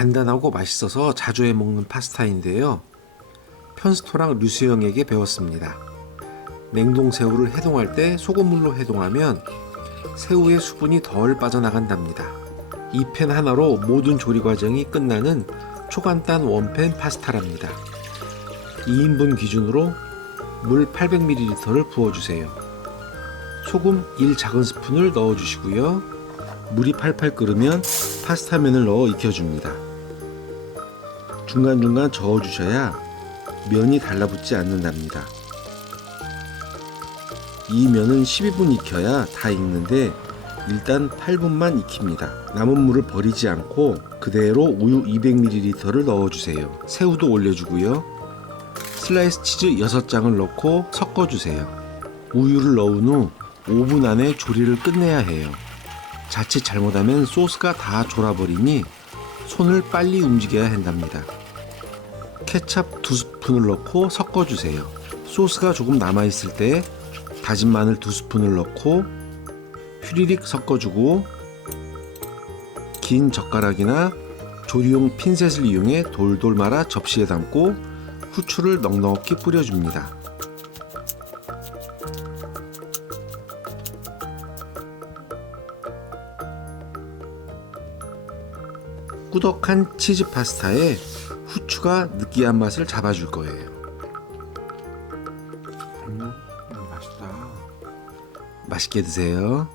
간단하고 맛있어서 자주 해먹는 파스타인데요. 편스토랑 류수 형에게 배웠습니다. 냉동 새우를 해동할 때 소금물로 해동하면 새우의 수분이 덜 빠져나간답니다. 이 팬 하나로 모든 조리 과정이 끝나는 초간단 원팬 파스타랍니다. 2인분 기준으로 물 800ml를 부어주세요. 소금 1작은 스푼을 넣어주시고요. 물이 팔팔 끓으면 파스타면을 넣어 익혀줍니다. 중간중간 저어주셔야 면이 달라붙지 않는답니다. 이 면은 12분 익혀야 다 익는데 일단 8분만 익힙니다. 남은 물을 버리지 않고 그대로 우유 200ml를 넣어주세요. 새우도 올려주고요. 슬라이스 치즈 6장을 넣고 섞어주세요. 우유를 넣은 후 5분 안에 조리를 끝내야 해요. 자칫 잘못하면 소스가 다 졸아버리니 손을 빨리 움직여야 한답니다. 케찹 2스푼을 넣고 섞어주세요. 소스가 조금 남아있을 때 다진 마늘 2스푼을 넣고 휘리릭 섞어주고 긴 젓가락이나 조리용 핀셋을 이용해 돌돌 말아 접시에 담고 후추를 넉넉히 뿌려줍니다. 꾸덕한 치즈 파스타에 후추가 느끼한 맛을 잡아줄 거예요. 맛있다. 맛있게 드세요.